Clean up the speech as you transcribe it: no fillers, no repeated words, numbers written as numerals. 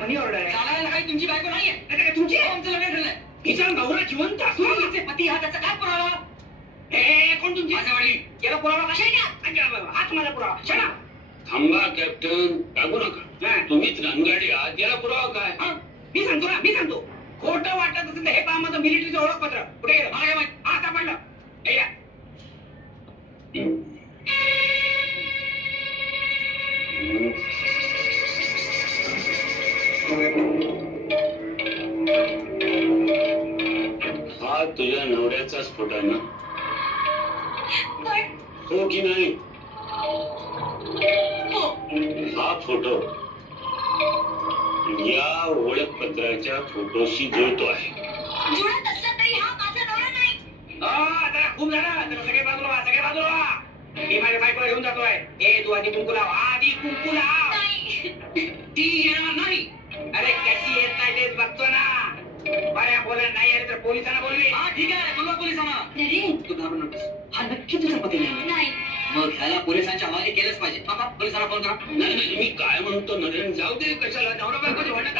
मनी order आहे. चालायला काही तुमची बायको नाहीये. नाही का तुमची? आमचं लग्न ठरलंय. तिचा नवरा जिवंत असून तिचे पती हा त्याचा काय पुरावा? हे कोण तुमची? माझ्या वडील. याला पुरावा काय? हा तुम्हाला पुरावा. चला. थांबा कॅप्टन, टाकू नका. तुम्हीच रणगाडी आहात, याला पुरावा काय? मी सांगतो ना, मी सांगतो. खोटं वाटत असेल तर हे पहा माझं मिलिटरीचं ओळखपत्र. कुठे गेलं? मला काय माहित? हा सापडलं. हे घ्या. हा तुझ्या नवऱ्याचाच फोटो आहे ना? पण हो की नाही? हो. हा फोटो या ओळखपत्राच्या फोटोशी जुळतो आहे. जुळत असला तरी हा माझा नवरा नाही. जरा खूप झालं. जरा सगळे बाजूला व्हा, सगळे बाजूला व्हा. मी माझ्या बायकोला घेऊन जातोय. तू आधी कुंकू लाव. आधी कुंकू लाव. नाही. ती येणार नाही. अरे कशी येत नाही तेच बघतो ना. बऱ्या बोला नाही आले तर पोलिसांना बोलवी. हा ठीक आहे, बोलवा पोलिसांना. नरेन, तू घाबरू नकोस. हा नक्की तुझा पती नाही. नाही. मग ह्याला पोलिसांच्या हवाले केलंच पाहिजे. थांबा, पोलिसांना फोन करा. नाही नाही, मी काय म्हणतो नरेन, जाऊ दे, कशाला नवरा बायकोची भांडण